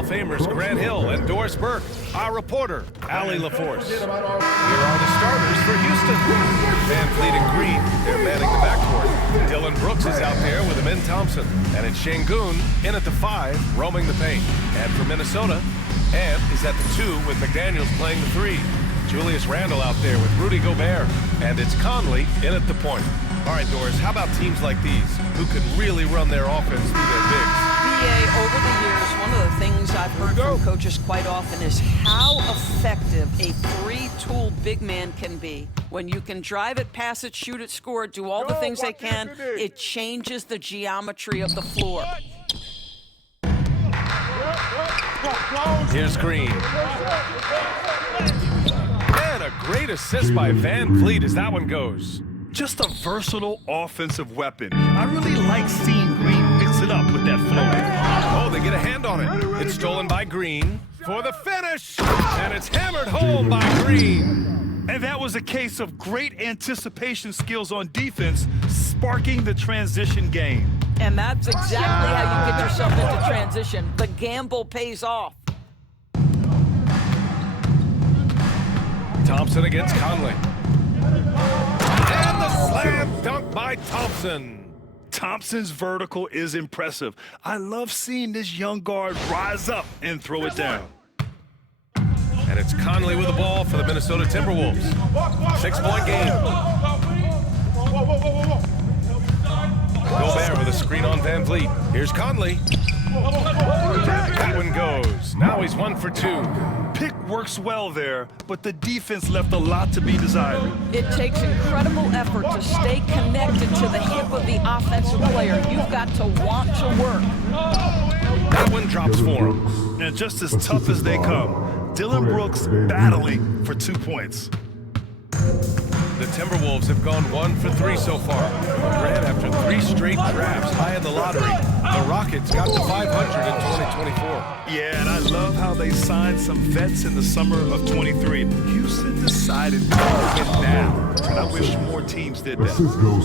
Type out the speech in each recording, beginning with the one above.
of Famers Grant Hill and Doris Burke. Our reporter, Allie LaForce. Here are the starters for Houston. Van Fleet and Green, they're manning the backcourt. Dylan Brooks is out there with Amin Thompson. And it's Şengün in at the 5, roaming the paint. And for Minnesota, Ant is at the 2 with McDaniels playing the 3. Julius Randle out there with Rudy Gobert. And it's Conley in at the point. All right, Doris, how about teams like these who can really run their offense through their bigs? PA, over the years, one of the things I've heard from coaches quite often is how effective a three-tool big man can be. When you can drive it, pass it, shoot it, score it, do all the things they can, it changes the geometry of the floor. Here's Green. And a great assist by Van Fleet as that one goes. Just a versatile offensive weapon. I really like seeing Green mix it up with that flow. Oh, they get a hand on it. It's stolen by Green for the finish. And it's hammered home by Green. And that was a case of great anticipation skills on defense, sparking the transition game. And that's exactly how you get yourself into transition. The gamble pays off. Thompson against Conley. And the slam dunk by Thompson. Thompson's vertical is impressive. I love seeing this young guard rise up and throw it down. And it's Conley with the ball for the Minnesota Timberwolves. 6-point game. Gobert with a screen on Van Fleet. Here's Conley. That one goes. Now he's 1 for 2. Pick works well there, but the defense left a lot to be desired. It takes incredible effort to stay connected to the hip of the offensive player. You've got to want to work. That one drops for him. And just as tough as they come, Dylan Brooks battling for 2 points. The Timberwolves have gone 1 for 3 so far. Grant, after 3 straight drafts high in the lottery, the Rockets got to 500 in 2024. Yeah, and I love how they signed some vets in the summer of 23. Houston decided to win now, and I wish more teams did that.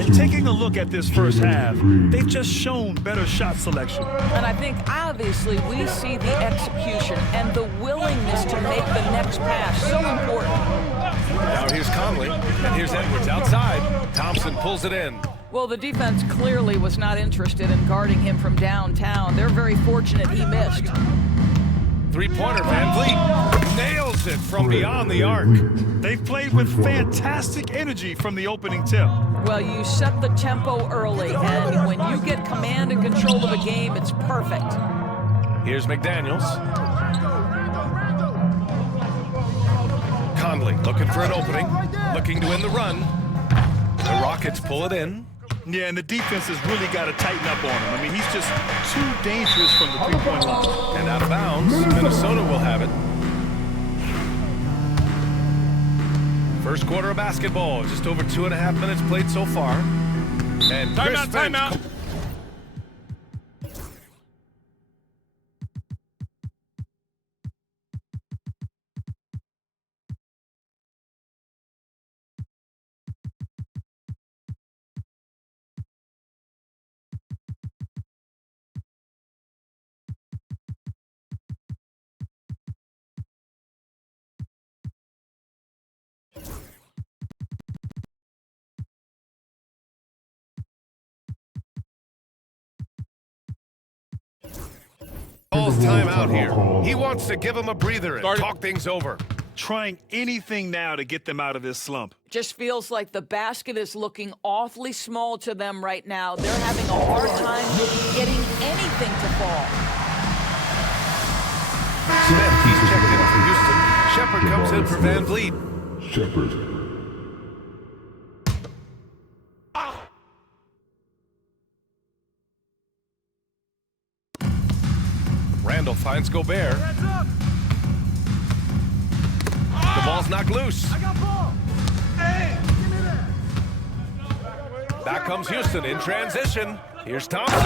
And taking a look at this first half, they've just shown better shot selection. And I think, obviously, we see the execution and the willingness to make the next pass so important. Now here's Conley, and here's Edwards outside. Thompson pulls it in. Well, the defense clearly was not interested in guarding him from downtown. They're very fortunate he missed. Three-pointer, Van Fleet nails it from beyond the arc. They've played with fantastic energy from the opening tip. Well, you set the tempo early, and when you get command and control of a game, it's perfect. Here's McDaniels. Conley looking for an opening, looking to win the run. The Rockets pull it in. Yeah, and the defense has really got to tighten up on him. I mean, he's just too dangerous from the three-point line. And out of bounds, Minnesota will have it. First quarter of basketball, just over 2.5 minutes played so far. And timeout. Paul's time out here. He wants to give him a breather and talk things over. Trying anything now to get them out of this slump. Just feels like the basket is looking awfully small to them right now. They're having a hard time getting anything to fall. Smith, he's checked in for Houston. Shepard comes in for Van Fleet. Shepard. Randle finds Gobert. The ball's knocked loose. Back comes Houston in transition. Here's Thompson.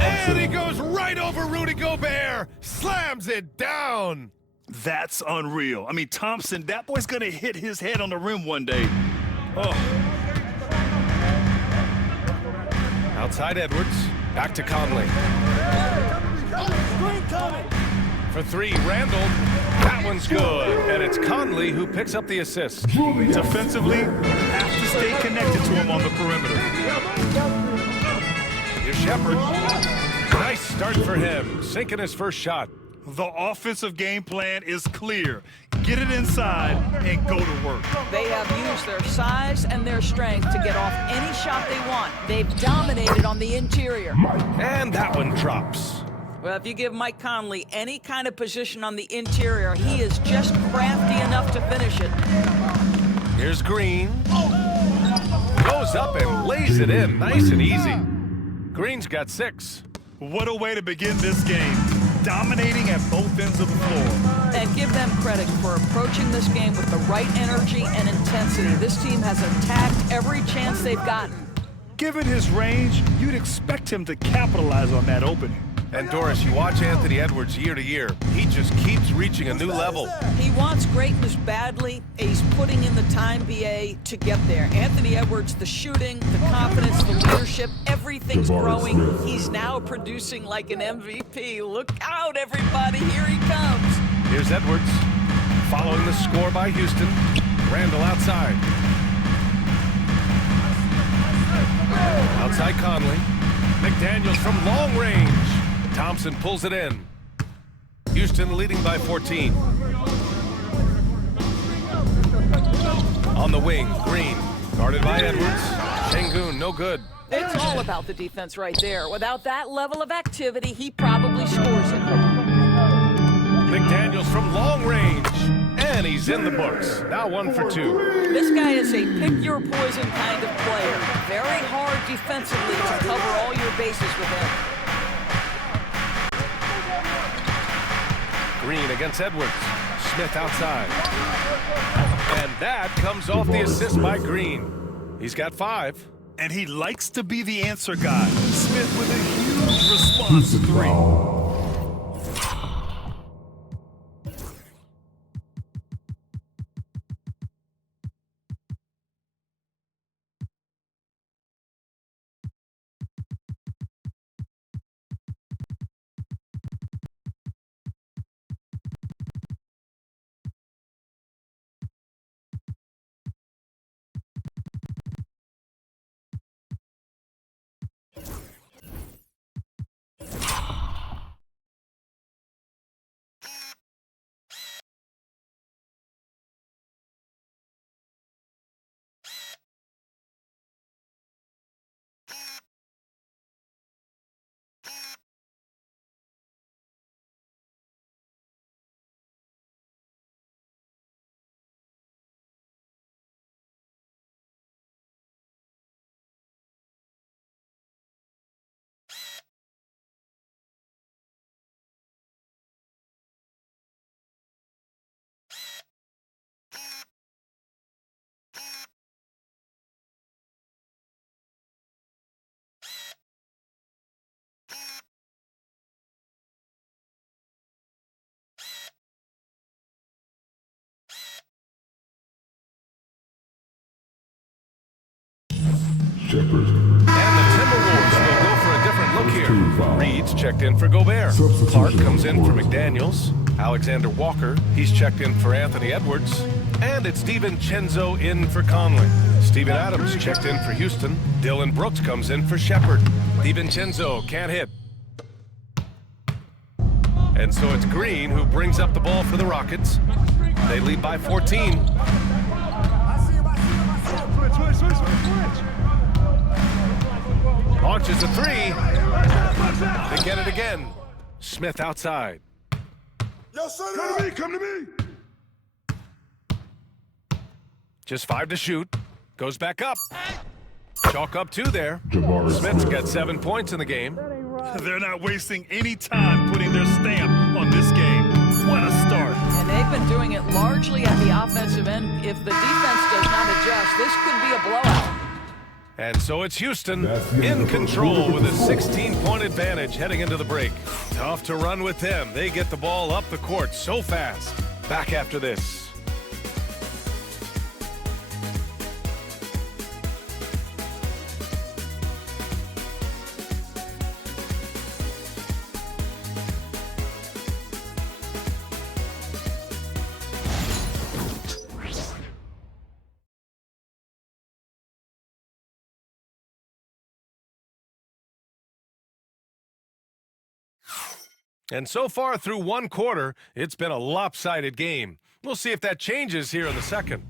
And he goes right over Rudy Gobert. Slams it down. That's unreal. I mean, Thompson, that boy's going to hit his head on the rim one day. Oh. Outside Edwards. Back to Conley. for three. Randall. That one's good. And it's Conley who picks up the assist. Defensively, you have to stay connected to him on the perimeter. Here's Shepherd. Nice start for him, sinking his first shot. The offensive game plan is clear. Get it inside and go to work. They have used their size and their strength to get off any shot they want. They've dominated on the interior. And that one drops. Well, if you give Mike Conley any kind of position on the interior, he is just crafty enough to finish it. Here's Green. Goes up and lays it in, nice and easy. Green's got 6. What a way to begin this game. Dominating at both ends of the floor. And give them credit for approaching this game with the right energy and intensity. This team has attacked every chance they've gotten. Given his range, you'd expect him to capitalize on that opening. And Doris, you watch Anthony Edwards year to year. He just keeps reaching a new level. He wants greatness badly. He's putting in the time, BA, to get there. Anthony Edwards, the shooting, the confidence, the leadership, everything's growing. He's now producing like an MVP. Look out, everybody. Here he comes. Here's Edwards, following the score by Houston. Randall outside. Outside Conley. McDaniels from long range. Thompson pulls it in. Houston leading by 14. On the wing, Green. Guarded by Edwards. Şengün, no good. It's all about the defense right there. Without that level of activity, he probably scores it. McDaniels from long range. And he's in the books. Now 1 for 2. This guy is a pick-your-poison kind of player. Very hard defensively to cover all your bases with him. Green against Edwards. Smith outside. And that comes off the assist by Green. He's got 5. And he likes to be the answer guy. Smith with a huge response 3. Shepherd. And the Timberwolves will go for a different look here. Reed's checked in for Gobert. Clark comes in for McDaniels. Alexander Walker, he's checked in for Anthony Edwards. And it's DiVincenzo in for Conley. Steven Adams checked in for Houston. Dillon Brooks comes in for Shepherd. DiVincenzo can't hit. And so it's Green who brings up the ball for the Rockets. They lead by 14. Launches a 3. They get it again. Smith outside. Yes, sir. Come to me. Just 5 to shoot. Goes back up. Chalk up 2 there. Smith's got 7 points in the game. They're not wasting any time putting their stamp on this game. What a start. And they've been doing it largely at the offensive end. If the defense does not adjust, this could be a blowout. And so it's Houston in control with a 16-point advantage heading into the break. Tough to run with them. They get the ball up the court so fast. Back after this. And so far through one quarter, it's been a lopsided game. We'll see if that changes here in the second.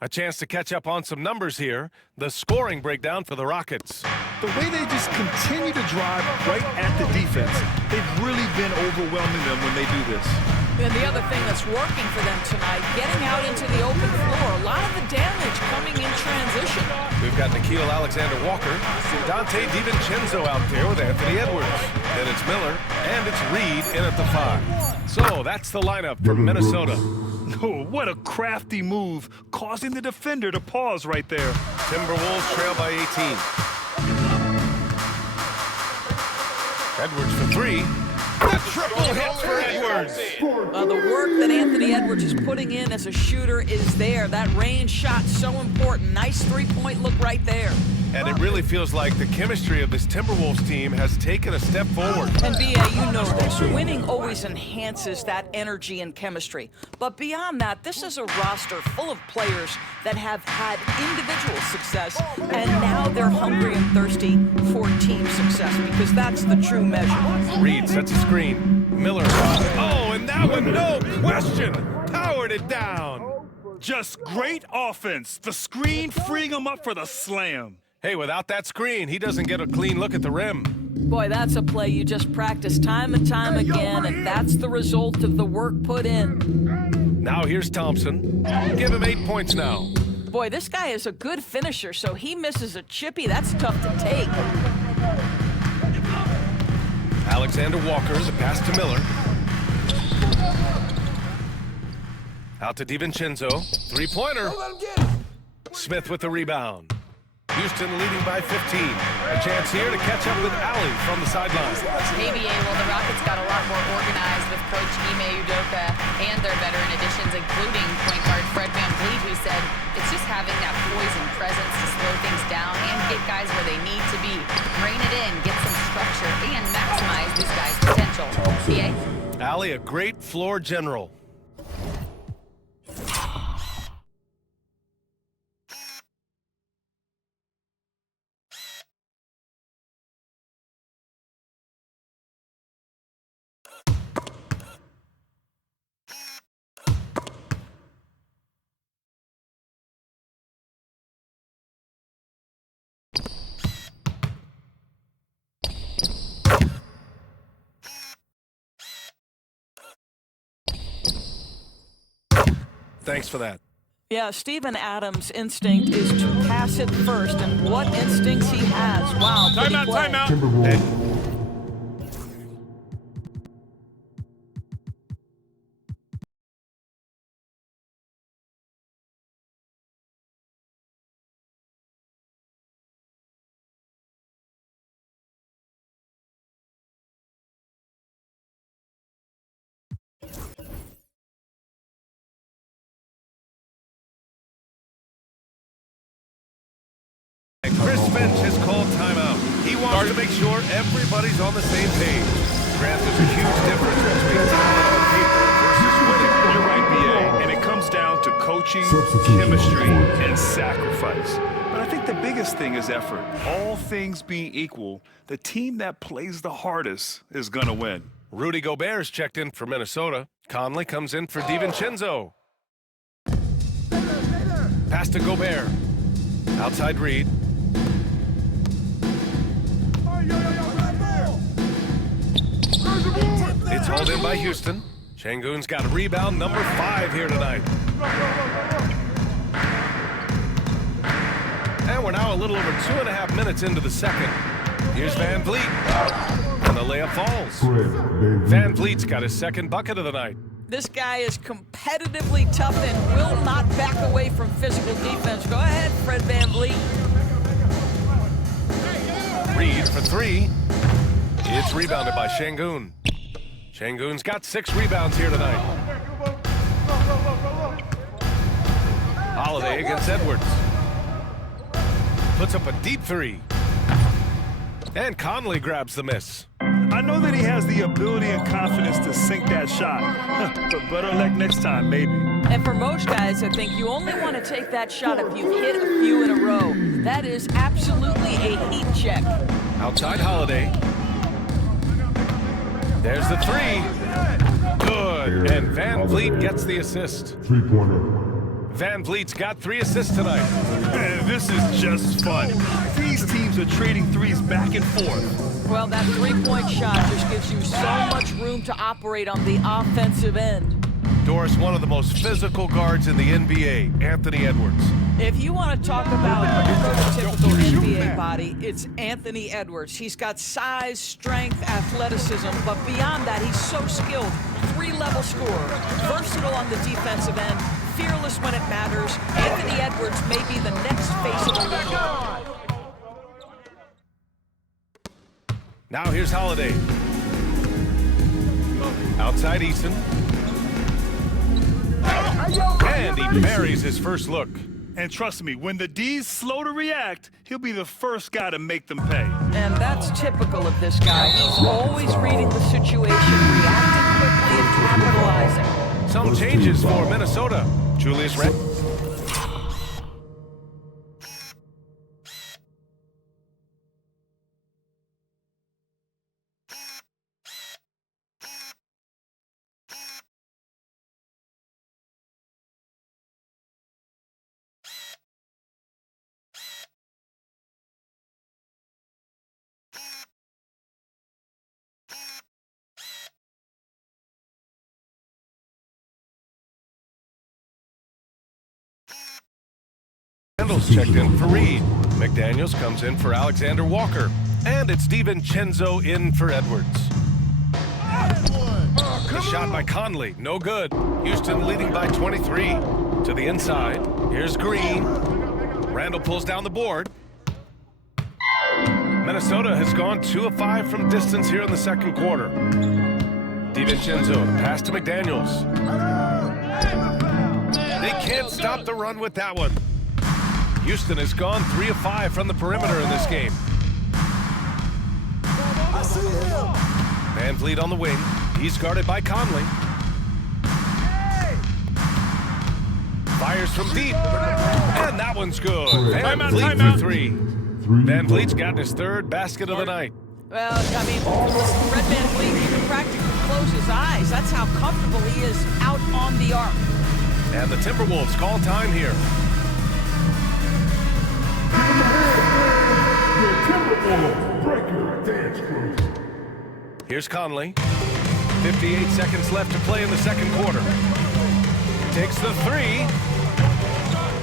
A chance to catch up on some numbers here. The scoring breakdown for the Rockets. The way they just continue to drive right at the defense, they've really been overwhelming them when they do this. And the other thing that's working for them tonight, getting out into the open floor. A lot of the damage coming in transition. We've got Nickeil Alexander-Walker, Dante DiVincenzo out there with Anthony Edwards. Then it's Miller, and it's Reed in at the 5. So that's the lineup from Minnesota. Oh, what a crafty move, causing the defender to pause right there. Timberwolves trail by 18. Edwards for 3. The triple hit for Edwards. The work that Anthony Edwards is putting in as a shooter is there. That range shot so important. Nice three-point look right there. And it really feels like the chemistry of this Timberwolves team has taken a step forward. And B.A., you know this. Winning always enhances that energy and chemistry. But beyond that, this is a roster full of players that have had individual success, and now they're hungry and thirsty for team success, because that's the true measure. Reed sets a screen. Miller. Oh, and that one, no question, powered it down. Just great offense. The screen freeing him up for the slam. Hey, without that screen, he doesn't get a clean look at the rim. Boy, that's a play you just practice time and time again, and that's the result of the work put in. Now here's Thompson. Give him 8 points now. Boy, this guy is a good finisher, so he misses a chippy. That's tough to take. Alexander-Walker, the pass to Miller. Out to DiVincenzo. Three-pointer. Smith with the rebound. Houston leading by 15. A chance here to catch up with Allie from the sidelines. Maybe, well, the Rockets got a lot more organized with Coach Ime Udoka and their veteran additions, including point guard Fred VanVleet, who said it's just having that poise and presence to slow things down and get guys where they need to be. Rein it in, get some structure, and maximize these guys' potential. PA? Allie, a great floor general. Thanks for that. Yeah, Steven Adams' instinct is to pass it first, and what instincts he has. Wow, pretty play. Timeout. Chris Finch has called timeout. He wants to make sure everybody's on the same page. Grant, there's a huge difference between talent on paper versus winning. You're right, B.A., and it comes down to coaching, chemistry, and sacrifice. But I think the biggest thing is effort. All things being equal, the team that plays the hardest is going to win. Rudy Gobert's checked in for Minnesota. Conley comes in for DiVincenzo. Pass to Gobert. Outside Reed. It's hauled in by Houston. Şengün's got a rebound, number 5 here tonight. And we're now a little over 2.5 minutes into the second. Here's VanVleet. And the layup falls. VanVleet's got his second bucket of the night. This guy is competitively tough and will not back away from physical defense. Go ahead, Fred VanVleet. Reed for 3. It's rebounded by Şengün. Şengün's got 6 rebounds here tonight. Holiday against Edwards. Puts up a deep 3. And Conley grabs the miss. I know that he has the ability and confidence to sink that shot, but better luck next time, maybe. And for most guys, I think you only want to take that shot if you've hit a few in a row. That is absolutely a heat check. Outside Holiday. There's the three. Good. And Van Vliet gets the assist. 3-pointer. Van Vliet's got 3 assists tonight. Man, this is just fun. These teams are trading threes back and forth. Well, that three-point shot just gives you so much room to operate on the offensive end. Doris, one of the most physical guards in the NBA, Anthony Edwards. If you want to talk about a prototypical NBA body, it's Anthony Edwards. He's got size, strength, athleticism, but beyond that, he's so skilled. 3-level scorer, versatile on the defensive end, fearless when it matters. Anthony Edwards may be the next face of the league. Now here's Holiday. Outside Eason. And he buries his first look. And trust me, when the D's slow to react, he'll be the first guy to make them pay. And that's typical of this guy. He's always reading the situation, reacting quickly and capitalizing. Some changes for Minnesota. Julius Randle. Randall's checked in for Reed. McDaniels comes in for Alexander Walker. And it's DiVincenzo in for Edwards. The shot by Conley, no good. Houston leading by 23. To the inside, here's Green. Randall pulls down the board. Minnesota has gone 2 of 5 from distance here in the second quarter. DiVincenzo, pass to McDaniels. They can't stop the run with that one. Houston has gone 3 of 5 from the perimeter in this game. Van Vliet on the wing. He's guarded by Conley. Fires from deep. And that one's good. Van Vliet for 3. Van Vliet's got his 3rd basket of the night. Well, I mean, listen, Red Van Vliet, he can practically close his eyes. That's how comfortable he is out on the arc. And the Timberwolves call time here. Here's Conley. 58 seconds left to play in the second quarter. Takes the 3.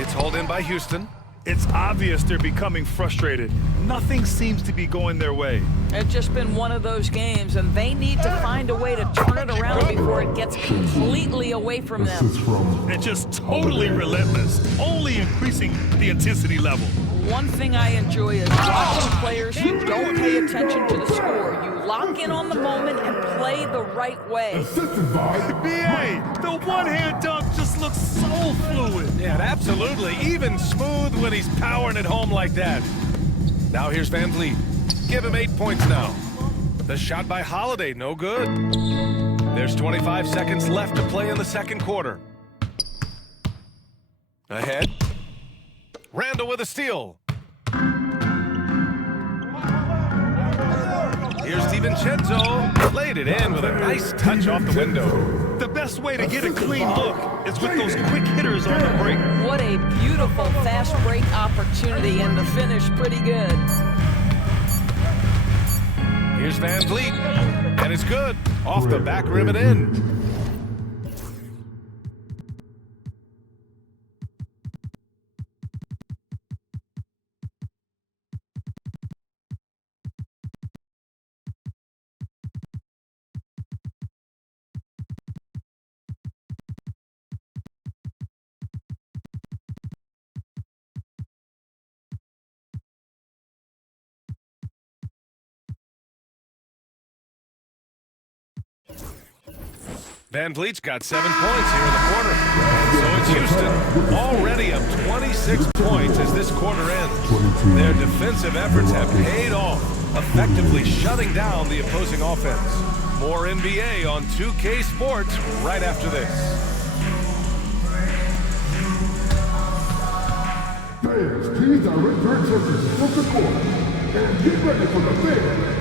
It's hauled in by Houston. It's obvious they're becoming frustrated. Nothing seems to be going their way. It's just been one of those games, and they need to find a way to turn it around before it gets completely away from them. And just totally relentless, only increasing the intensity level. One thing I enjoy is watching players who don't pay attention to the score. You lock in on the moment and play the right way. B.A., the one-hand dunk just looks so fluid. Yeah, absolutely. Even smooth when he's powering it home like that. Now here's Van Vliet. Give him 8 points now. The shot by Holiday, no good. There's 25 seconds left to play in the second quarter. Ahead. Randall with a steal. Here's DiVincenzo. Laid it in with a nice touch off the window. The best way to get a clean look is with those quick hitters on the break. What a beautiful fast break opportunity, and the finish pretty good. Here's Van Vliet. And it's good. Off the back rim and in. Van Vliet's got 7 points here in the quarter. And so it's Houston, already up 26 points as this quarter ends. Their defensive efforts have paid off, effectively shutting down the opposing offense. More NBA on 2K Sports right after this. Fans, please direct your attention from the court and get ready for the big